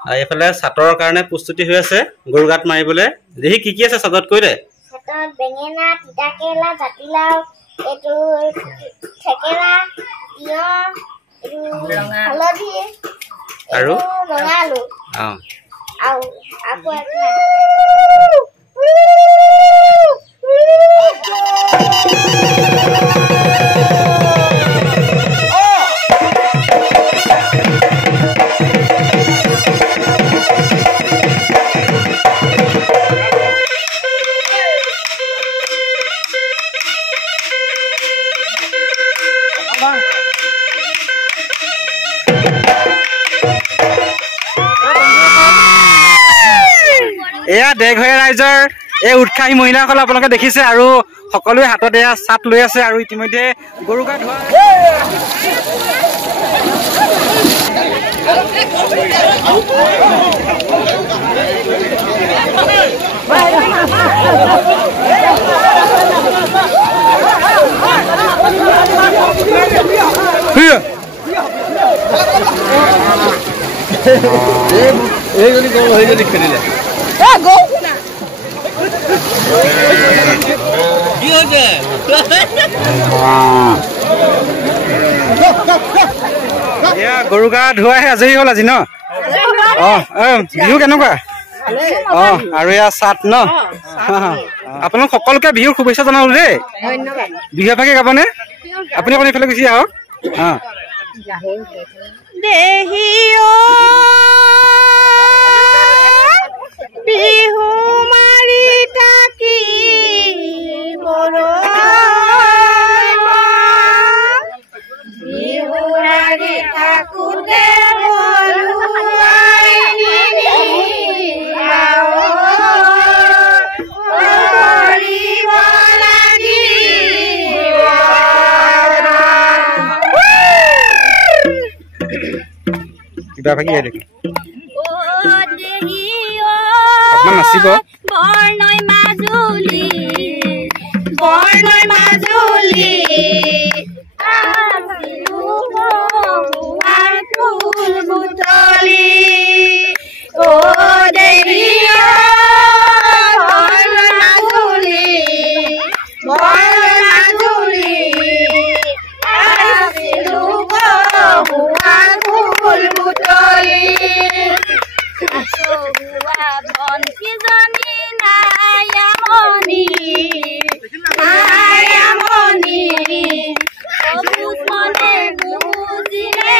এইফালে চাটৰ কাৰণে প্ৰস্তুতি হৈ আছে গৰু গাত মাৰিবলৈ দেখি কি আছে চাটত কৈ দে চাটত বেঙেনা তিতাকেৰেলা জাতিলাও এইটো থেকেৰা তিয়হ হালধি আৰু ৰঙালু আৰু আকৌ এয়া দেঘৰীয়া ৰাইজৰ এই উৎসাহী মহিলাসকল আপোনালোকে দেখিছে আৰু সকলোৱে হাতত এয়া চাট লৈ আছে আৰু ইতিমধ্যে গৰু গা ধোৱা খেলিলে গৰু গা ধুৱাই আজৰি হ'ল আজি ন বিহু কেনেকুৱা আৰু এয়া চাট ন আপোনালোক সকলোকে বিহুৰ শুভেচ্ছা জনালো দেই বিহু এফাকে গাবনে আপুনি অকণ এইফালে গুচি আহক বিহু মাৰি থাকি বিহু মাৰি থাকোতে কিবা ভাগি দেখি অকমান নাচিব বৰ্ণই মাজুলী ফুল বুটলি ও দেহিয়া মাজুলী ফুল বুটলি বনকিজনী নায়ামনি মনে গুজিলে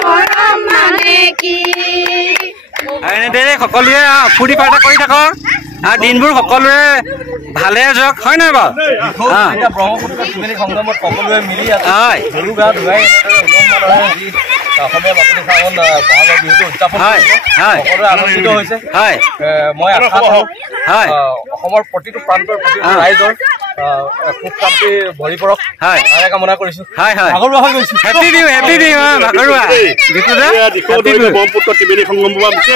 মৰম মানে কি এনেদৰে সকলোৱে ফুৰ্তি ফাৰ্তা কৰি থাকক আৰু দিনবোৰ সকলোৰে ভালে যাওক হয় নহয় বাৰু ব্ৰহ্মপুত্ৰ ত্ৰিবেণী সংগমত সকলোৱে মিলি গৰু গা ধুৱাই অসমীয়া বাপুতি সাহোন বহাগৰ বিহুটো উদযাপন সকলোৱে আনন্দিত হৈছে মই আশা কৰোঁ অসমৰ প্ৰতিটো প্ৰান্তৰ প্ৰতিটো ৰাইজৰ সুখ শান্তি ভৰি পৰক তাৰে কামনা কৰিছো ভাগৰুৱা হৈ গৈছো ব্ৰহ্মপুত্ৰ ত্ৰিবেণী সংগম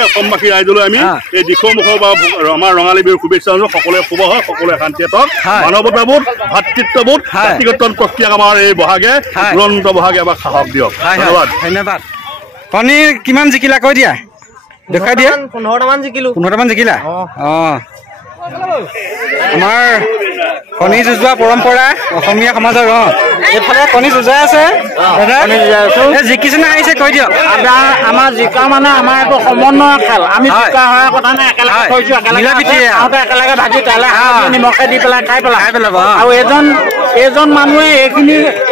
অসমবাসী ৰাইজলৈ আমি এই দিশমুখৰ বা আমাৰ ৰঙালী বিহুৰ শুভেচ্ছা জনাওঁ সকলোৱে শুভ হয় সকলোৱে শান্তিৰে থাকক মানৱতাবোধ ভাতৃত্ববোধ ব্যক্তিগত প্ৰক্ৰিয়াক আমাৰ এই বহাগে দুৰন্ত বহাগে আমাক সাহস দিয়ক ধন্যবাদ কণী কিমান জিকিলা কৈ দিয়া দেখাই দিয়া 15টামান জিকিলা আমাৰ কণী যুঁজোৱা পৰম্পৰা অসমীয়া সমাজৰ এইফালে কণী যুঁজাই আছে জিকিছে নে আহিছে কৈ দিয়ক আমাৰ জিকা মানে আমাৰ এইটো সমন্বয় খেল আমি জিকা হোৱাৰ কথা নাই একেলগে থৈছো একেলগে ভাজি তেলে নিমখে দি পেলাই খাই পেলাব আৰু এজন মানুহে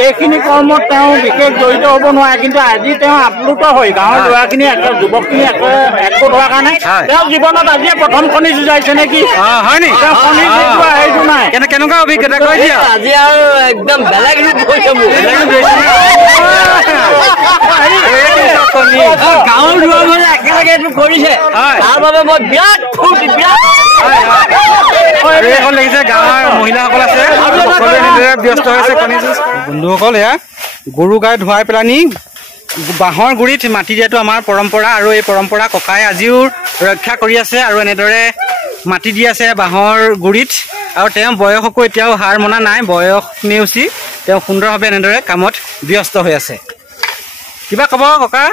এইখিনি কৰ্মত তেওঁ বিশেষ জড়িত হ'ব নোৱাৰে কিন্তু আজি তেওঁ আপ্লুত হৈ গাঁৱৰ ল'ৰাখিনি যুৱকখিনি একগোট হোৱাৰ কাৰণে তেওঁ জীৱনত আজিয়ে প্ৰথম কণী যুঁজাইছে নেকি হয় নি কণী যুঁজোৱা হেৰিটো নাই কেনেকুৱা অভিজ্ঞতা কৈ দিয়া আজি আৰু একদম বেলেগ ৰূপ হৈছে মোৰ গাঁৱৰ ল'ৰাবোৰে একেলগে এইটো কৰিছে তাৰ বাবে মই বিৰাট ফূৰ্তি লাগিছে গাঁৱৰ মহিলাসকল আছে সকলোৱে এনেদৰে ব্যস্ত হৈছে কণী যুঁজ বন্ধুসকল এয়া গৰু গাই ধুৱাই পেলানি বাঁহৰ গুৰিত মাটি দিয়াটো আমাৰ পৰম্পৰা আৰু এই পৰম্পৰা ককাই আজিও ৰক্ষা কৰি আছে আৰু এনেদৰে মাটি দি আছে বাঁহৰ গুৰিত আৰু তেওঁ বয়সকো এতিয়াও হাৰ মনা নাই বয়স নেওচি তেওঁ সুন্দৰভাৱে এনেদৰে কামত ব্যস্ত হৈ আছে। কিবা ক'ব ককা?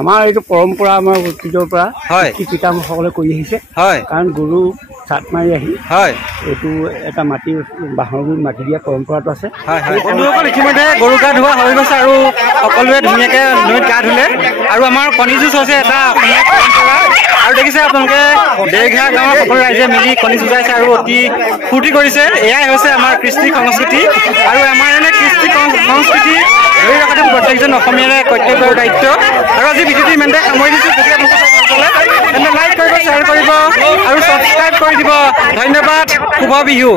আমাৰ এইটো পৰম্পৰা আমাৰ অতীতৰ পৰা হয় পিতামহসকলে কৰি আহিছে। হয় কাৰণ গৰু চাট মাৰি আহি হয় এইটো এটা মাটি বাঁহৰ গুৰিত মাটি দিয়া পৰম্পৰাটো আছে। হয় হয় বন্ধুসকল ইতিমধ্যে গৰু গা ধোৱা হৈ গৈছে আৰু সকলোৱে ধুনীয়াকৈ নৈত গা ধুলে আৰু আমাৰ কণী যুঁজ হৈছে এটা অসমীয়া পৰম্পৰা আৰু দেখিছে আপোনালোকে দেৰঘা গাঁৱৰ সকলো ৰাইজে মিলি কণী যুঁজাইছে আৰু অতি ফূৰ্তি কৰিছে। এয়াই হৈছে আমাৰ কৃষ্টি সংস্কৃতি আৰু আমাৰ এনে কৃষ্টি সংস্কৃতি ধৰি ৰখাটো প্ৰত্যেকজন অসমীয়াৰে কৰ্তব্য আৰু দায়িত্ব। আৰু আজি ভিডিঅ'টো ইমানতে সামৰি দিছোঁ। যদি আপোনালোকে লাইক কৰিব, শ্বেয়াৰ কৰিব আৰু ছাবস্ক্ৰাইব কৰি দিব। ধন্যবাদ। শুভ বিহু।